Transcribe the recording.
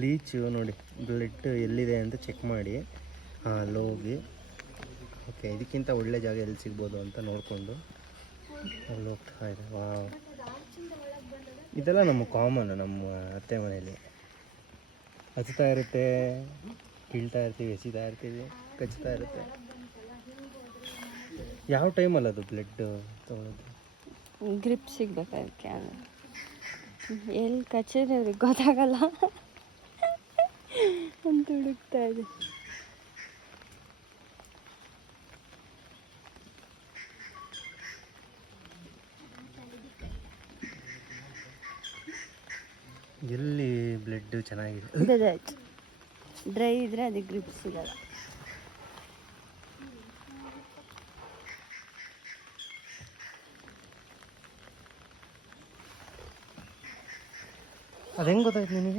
ಲೀಚು ನೋಡಿ, ಬ್ಲಡ್ ಎಲ್ಲಿದೆ ಅಂತ ಚೆಕ್ ಮಾಡಿ ಅಲ್ಲಿ ಹೋಗಿ. ಓಕೆ, ಇದಕ್ಕಿಂತ ಒಳ್ಳೆ ಜಾಗ ಎಲ್ಲಿ ಸಿಗ್ಬೋದು ಅಂತ ನೋಡಿಕೊಂಡು ಅಲ್ಲಿ ಹೋಗ್ತಾ ಇದೆ. ವಾವ್, ಇದೆಲ್ಲ ನಮ್ಮ ಕಾಮನ್, ನಮ್ಮ ಅತ್ತೆ ಮನೆಯಲ್ಲಿ ಹಚ್ತಾ ಇರುತ್ತೆ, ಕೀಳ್ತಾ ಇರ್ತೀವಿ, ಎಸಿತಾ ಇರ್ತೀವಿ, ಕಚ್ತಾ ಇರುತ್ತೆ. ಯಾವ ಟೈಮಲ್ಲಿ ಅದು ಬ್ಲಡ್ ತೊಗೊಳೋದು? ಗ್ರಿಪ್ ಸಿಗ್ಬೇಕಾದಕ್ಕೆ ಎಲ್ಲಿ ಕಚ್ಚಿದ್ರೆ ಅವ್ರಿಗೆ ಗೊತ್ತಾಗಲ್ಲ ಅಂತ ಹುಡುಕ್ತಾ ಇದೆ. ಎಲ್ಲಿ ಬ್ಲಡ್ ಚೆನ್ನಾಗಿದೆ? ಡ್ರೈ ಇದ್ರೆ ಅದಕ್ಕೆ ಗ್ರಿಪ್ ಸಿಗಲ್ಲ. ಅದು ಹೆಂಗೆ ಗೊತ್ತಾಯ್ತು ನಿನಗೆ?